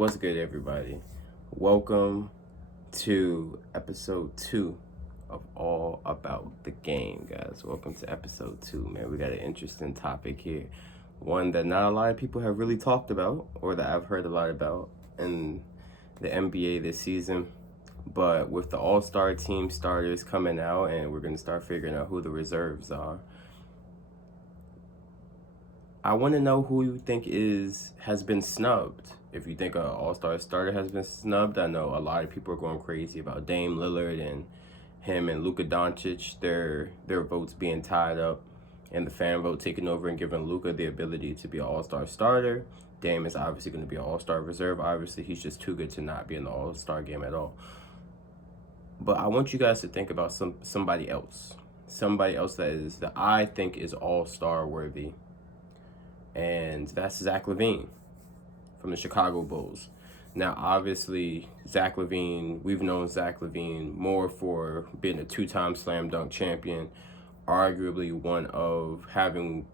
What's good, everybody? Welcome to episode 2 of All About the Game, guys. Welcome to episode 2, man. We got an interesting topic here. One that not a lot of people have really talked about, or that I've heard a lot about in the NBA this season. But with the All-Star team starters coming out, and we're going to start figuring out who the reserves are, I want to know who you think has been snubbed. If you think an All-Star starter has been snubbed, I know a lot of people are going crazy about Dame Lillard and him and Luka Doncic, their votes being tied up, and the fan vote taking over and giving Luka the ability to be an All-Star starter. Dame is obviously going to be an All-Star reserve. Obviously, he's just too good to not be in the All-Star game at all. But I want you guys to think about somebody else that I think is All-Star worthy. And that's Zach LaVine from the Chicago Bulls. Now, obviously, Zach LaVine, we've known Zach LaVine more for being a 2-time slam dunk champion, arguably having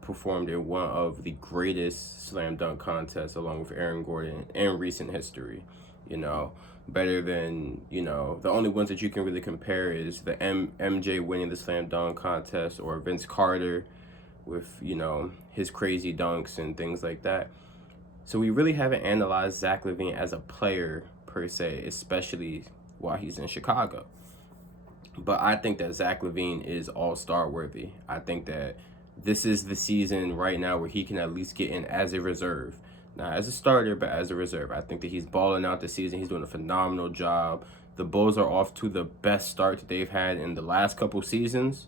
performed in one of the greatest slam dunk contests along with Aaron Gordon in recent history. Better than, the only ones that you can really compare is the MJ winning the slam dunk contest, or Vince Carter with, his crazy dunks and things like that. So we really haven't analyzed Zach LaVine as a player per se, especially while he's in Chicago. But I think that Zach LaVine is all-star worthy. I think that this is the season right now where he can at least get in as a reserve. Not as a starter, but as a reserve. I think that he's balling out this season. He's doing a phenomenal job. The Bulls are off to the best start that they've had in the last couple seasons.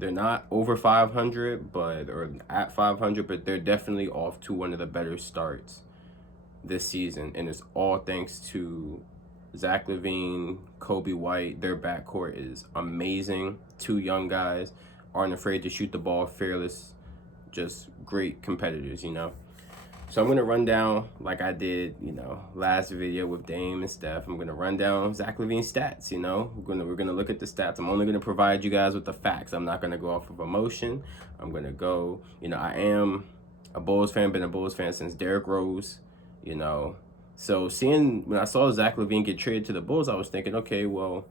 They're not over 500, or at 500, but they're definitely off to one of the better starts this season. And it's all thanks to Zach LaVine, Kobe White. Their backcourt is amazing. 2 young guys, aren't afraid to shoot the ball, fearless, just great competitors, So I'm going to run down, like I did, last video with Dame and Steph. I'm going to run down Zach LaVine's stats, We're going to look at the stats. I'm only going to provide you guys with the facts. I'm not going to go off of emotion. I'm going to go, I am a Bulls fan, been a Bulls fan since Derrick Rose, So when I saw Zach LaVine get traded to the Bulls, I was thinking, okay, well,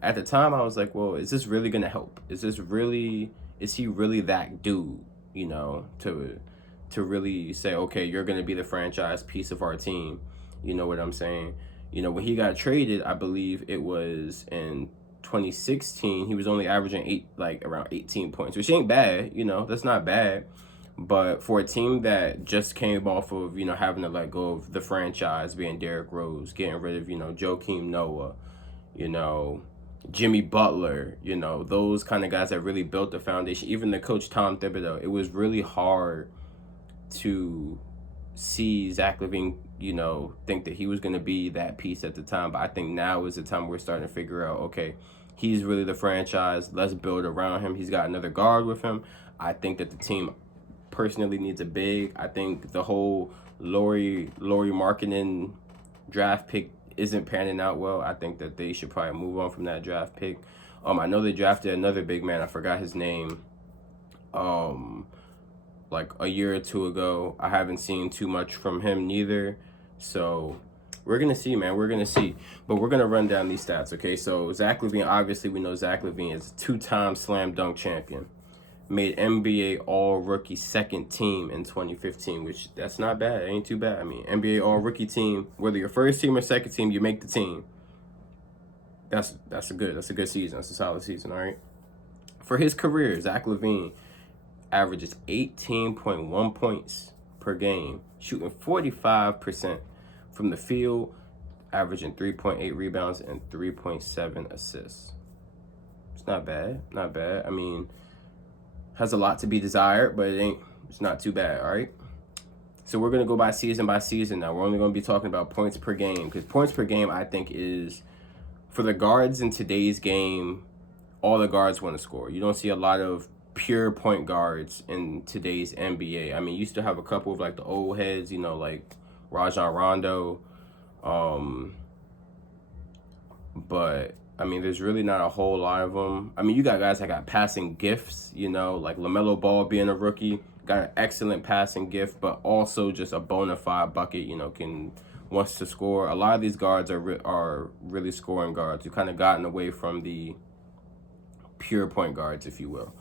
at the time I was like, well, is this really going to help? Is he really that dude, to really say, okay, you're going to be the franchise piece of our team. You know what I'm saying? When he got traded, I believe it was in 2016, he was only averaging around 18 points, which ain't bad, that's not bad. But for a team that just came off of, having to let go of the franchise being Derrick Rose, getting rid of, Joakim Noah, Jimmy Butler, those kind of guys that really built the foundation, even the coach Tom Thibodeau, it was really hard to see Zach LaVine, think that he was going to be that piece at the time. But I think now is the time we're starting to figure out, okay, he's really the franchise. Let's build around him. He's got another guard with him. I think that the team personally needs a big. I think the whole Lauri Markkanen draft pick isn't panning out well. I think that they should probably move on from that draft pick. I know they drafted another big man. I forgot his name. Like a year or 2 ago. I haven't seen too much from him neither. So we're going to see, man. We're going to see. But we're going to run down these stats, okay? So Zach LaVine, obviously we know Zach LaVine is a 2-time slam dunk champion. Made NBA All-Rookie second team in 2015, which that's not bad. It ain't too bad. I mean, NBA All-Rookie team, whether you're first team or second team, you make the team. That's a good season. That's a solid season, all right? For his career, Zach LaVine averages 18.1 points per game, shooting 45% from the field, averaging 3.8 rebounds and 3.7 assists. It's not bad. I mean, has a lot to be desired, but it's not too bad, all right? So we're going to go by season now. We're only going to be talking about points per game, because points per game, I think, is, for the guards in today's game, all the guards want to score. You don't see a lot of pure point guards in today's NBA. I mean, you used to have a couple of the old heads, like Rajon Rondo. But I mean, there's really not a whole lot of them. I mean, you got guys that got passing gifts, like LaMelo Ball being a rookie, got an excellent passing gift, but also just a bona fide bucket, can wants to score. A lot of these guards are really scoring guards. We've kind of gotten away from the pure point guards, if you will.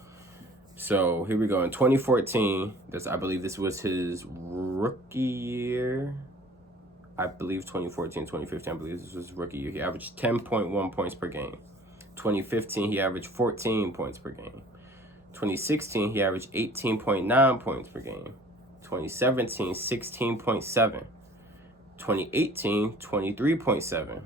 So here we go. In 2014, I believe this was his rookie year. I believe 2014, 2015, I believe this was his rookie year. He averaged 10.1 points per game. 2015, he averaged 14 points per game. 2016, he averaged 18.9 points per game. 2017, 16.7. 2018, 23.7.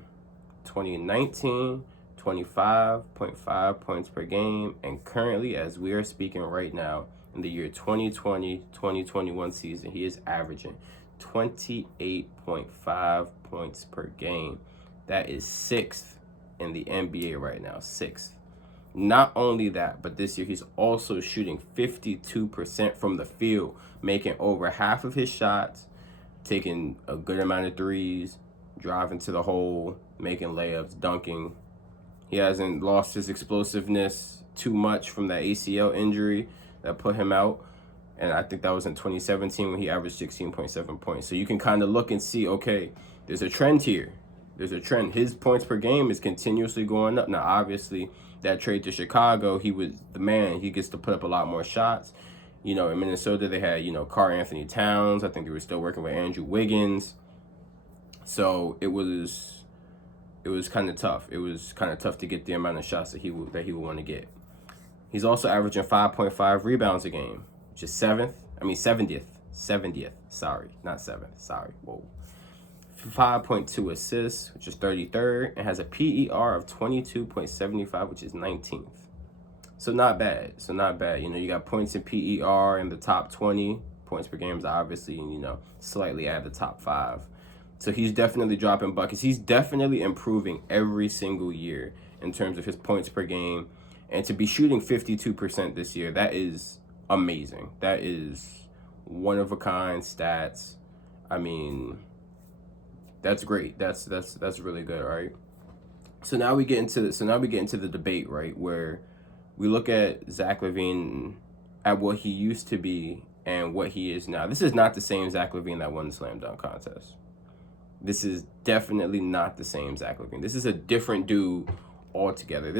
2019, 25.5 points per game. And currently, as we are speaking right now, in the year 2020-2021 season, he is averaging 28.5 points per game. That is 6th in the NBA right now, 6th. Not only that, but this year he's also shooting 52% from the field, making over half of his shots, taking a good amount of threes, driving to the hole, making layups, dunking. He hasn't lost his explosiveness too much from that ACL injury that put him out. And I think that was in 2017 when he averaged 16.7 points. So you can kind of look and see, okay, there's a trend here. There's a trend. His points per game is continuously going up. Now, obviously, that trade to Chicago, he was the man. He gets to put up a lot more shots. You know, in Minnesota, they had, Karl Anthony Towns. I think they were still working with Andrew Wiggins. So it was kind of tough. It was kind of tough to get the amount of shots that he would want to get. He's also averaging 5.5 rebounds a game, which is 70th. Sorry, not 7th. Sorry. Whoa. 5.2 assists, which is 33rd, and has a PER of 22.75, which is 19th. So not bad. You got points in PER in the top 20. Points per game is obviously, slightly at the top 5. So he's definitely dropping buckets. He's definitely improving every single year in terms of his points per game. And to be shooting 52% this year, that is amazing. That is one-of-a-kind stats. I mean, that's great. That's really good, right? So now we get into the debate, right, where we look at Zach LaVine at what he used to be and what he is now. This is not the same Zach LaVine that won the slam dunk contest. This is definitely not the same Zach LaVine. This is a different dude altogether.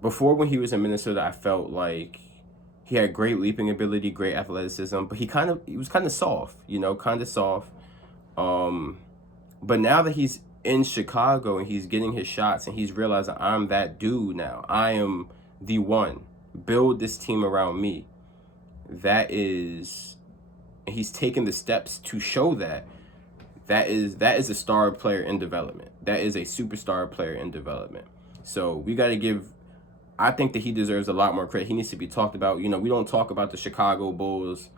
Before, when he was in Minnesota, I felt like he had great leaping ability, great athleticism, but he was kind of soft, kind of soft. But now that he's in Chicago and he's getting his shots and he's realizing, I'm that dude now. I am the one. Build this team around me. He's taken the steps to show that is a star player in development. That is a superstar player in development. So we got to give, I think that he deserves a lot more credit. He needs to be talked about. We don't talk about the Chicago Bulls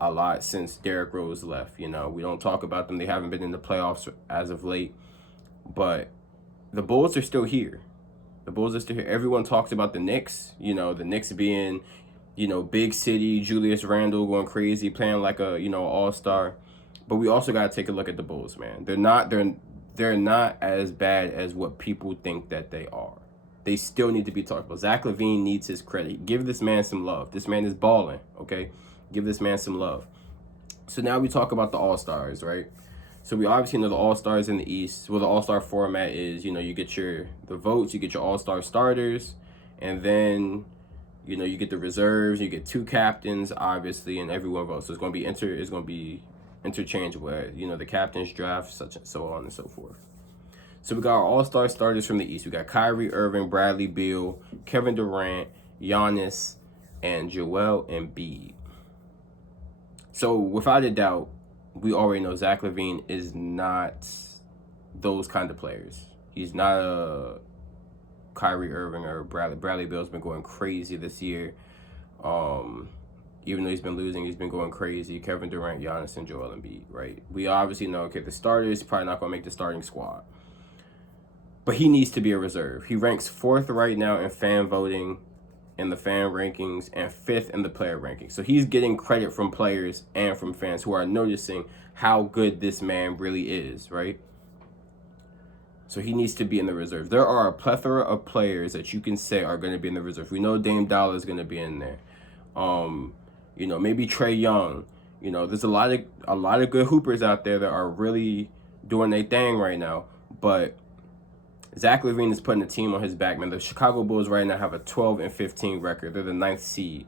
a lot since Derrick Rose left. We don't talk about them. They haven't been in the playoffs as of late. But the Bulls are still here. Everyone talks about the Knicks. The Knicks being, big city, Julius Randle going crazy, playing like a, all-star. But we also got to take a look at the Bulls, man. They're not as bad as what people think that they are. They still need to be talked about. Zach LaVine needs his credit. Give this man some love. This man is balling, okay? Give this man some love. So now we talk about the All-Stars, right? So we obviously know the All-Stars in the East. Well, the All-Star format is, you get the votes, you get your All-Star starters, and then, you get the reserves, you get 2 captains, obviously, and everyone votes. So it's going to be interchangeable. The captains draft, such and so on and so forth. So we got our All-Star starters from the East. We got Kyrie Irving, Bradley Beal, Kevin Durant, Giannis, and Joel Embiid. So without a doubt, we already know Zach LaVine is not those kind of players. He's not a Kyrie Irving or Bradley. Bradley Beal's been going crazy this year. Even though he's been losing, he's been going crazy. Kevin Durant, Giannis, and Joel Embiid, right? We obviously know, okay, the starters probably not going to make the starting squad. But he needs to be a reserve. He ranks 4th right now in fan voting, in the fan rankings, and 5th in the player rankings. So he's getting credit from players and from fans who are noticing how good this man really is, right? So he needs to be in the reserve. There are a plethora of players that you can say are going to be in the reserve. We know Dame Dollar is going to be in there. Maybe Trae Young. You know, there's a lot of good hoopers out there that are really doing their thing right now. But Zach LaVine is putting the team on his back, man. The Chicago Bulls right now have a 12-15 record. They're the 9th seed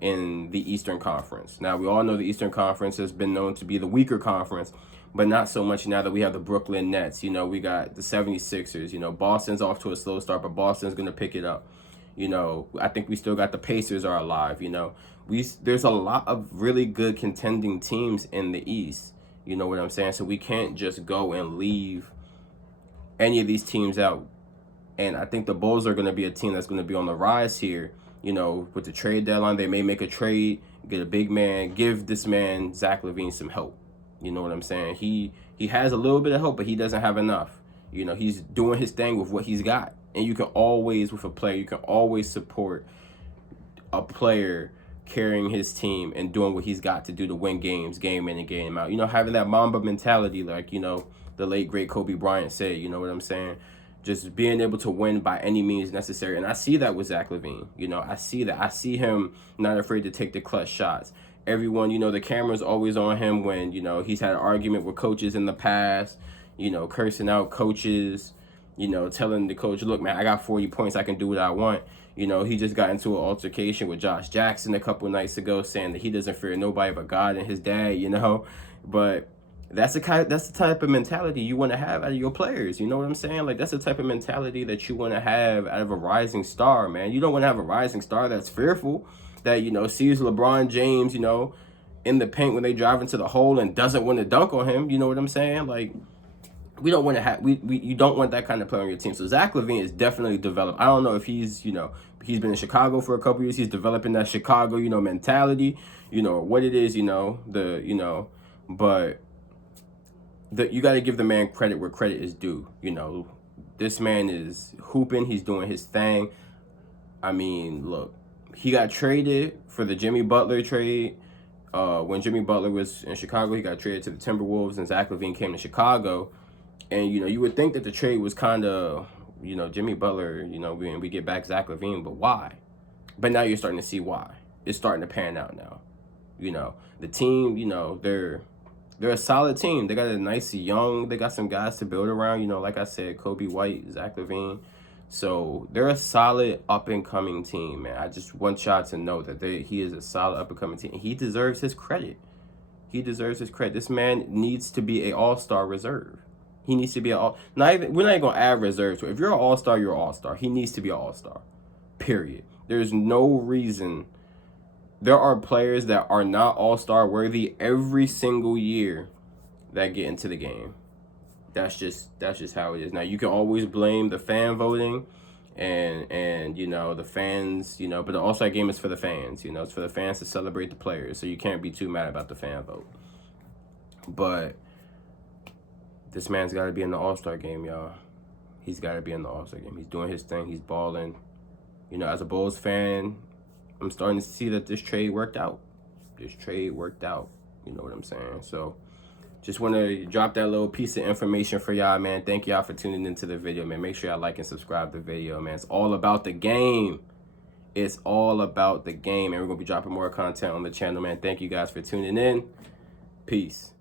in the Eastern Conference. Now, we all know the Eastern Conference has been known to be the weaker conference, but not so much now that we have the Brooklyn Nets. You know, we got the 76ers. You know, Boston's off to a slow start, but Boston's going to pick it up. You know, I think we still got the Pacers are alive. You know, there's a lot of really good contending teams in the East. You know what I'm saying? So we can't just go and leave any of these teams out. And I think the Bulls are going to be a team that's going to be on the rise here. You know, with the trade deadline, they may make a trade, get a big man, give this man, Zach LaVine, some help. You know what I'm saying? He has a little bit of help, but he doesn't have enough. You know, he's doing his thing with what he's got. And you can always, with a player, you can always support a player carrying his team and doing what he's got to do to win games, game in and game out. You know, having that Mamba mentality, like, you know, the late, great Kobe Bryant said, you know what I'm saying? Just being able to win by any means necessary. And I see that with Zach LaVine. You know, I see that. I see him not afraid to take the clutch shots. Everyone, you know, the camera's always on him when, you know, he's had an argument with coaches in the past, you know, cursing out coaches, you know, telling the coach, look, man, I got 40 points. I can do what I want. You know, he just got into an altercation with Josh Jackson a couple nights ago saying that he doesn't fear nobody but God and his dad, you know. But that's the type of mentality you want to have out of your players. You know what I'm saying? Like, that's the type of mentality that you want to have out of a rising star, man. You don't want to have a rising star that's fearful, that, you know, sees LeBron James, you know, in the paint when they drive into the hole and doesn't want to dunk on him. You know what I'm saying? Like, we don't want to have you don't want that kind of player on your team. So Zach LaVine is definitely developed. I don't know if he's, you know, he's been in Chicago for a couple years. He's developing that Chicago, you know, mentality, you know, what it is, you know, but you got to give the man credit where credit is due. You know, this man is hooping. He's doing his thing. I mean, look, he got traded for the Jimmy Butler trade. When Jimmy Butler was in Chicago, he got traded to the Timberwolves, and Zach LaVine came to Chicago. And, you know, you would think that the trade was kind of, you know, Jimmy Butler, you know, we get back Zach LaVine, but why? But now you're starting to see why. It's starting to pan out now. You know, the team, you know, they're a solid team. They got a nice young, they got some guys to build around, you know, like I said, Kobe White, Zach LaVine. So they're a solid up-and-coming team, man. I just want y'all to know that he is a solid up-and-coming team. He deserves his credit. He deserves his credit. This man needs to be an all-star reserve. He needs to be we're not even going to add reserve to it. If you're an all-star, you're an all-star. He needs to be an all-star, period. There's no reason. There are players that are not all-star worthy every single year that get into the game. That's just how it is. Now, you can always blame the fan voting and you know, the fans, you know, but the all-star game is for the fans, you know. It's for the fans to celebrate the players, so you can't be too mad about the fan vote. But this man's got to be in the all-star game, y'all. He's got to be in the all-star game. He's doing his thing. He's balling. You know, as a Bulls fan, I'm starting to see that this trade worked out. This trade worked out. You know what I'm saying? So, just want to drop that little piece of information for y'all, man. Thank y'all for tuning into the video, man. Make sure y'all like and subscribe to the video, man. It's all about the game. It's all about the game, and we're going to be dropping more content on the channel, man. Thank you guys for tuning in. Peace.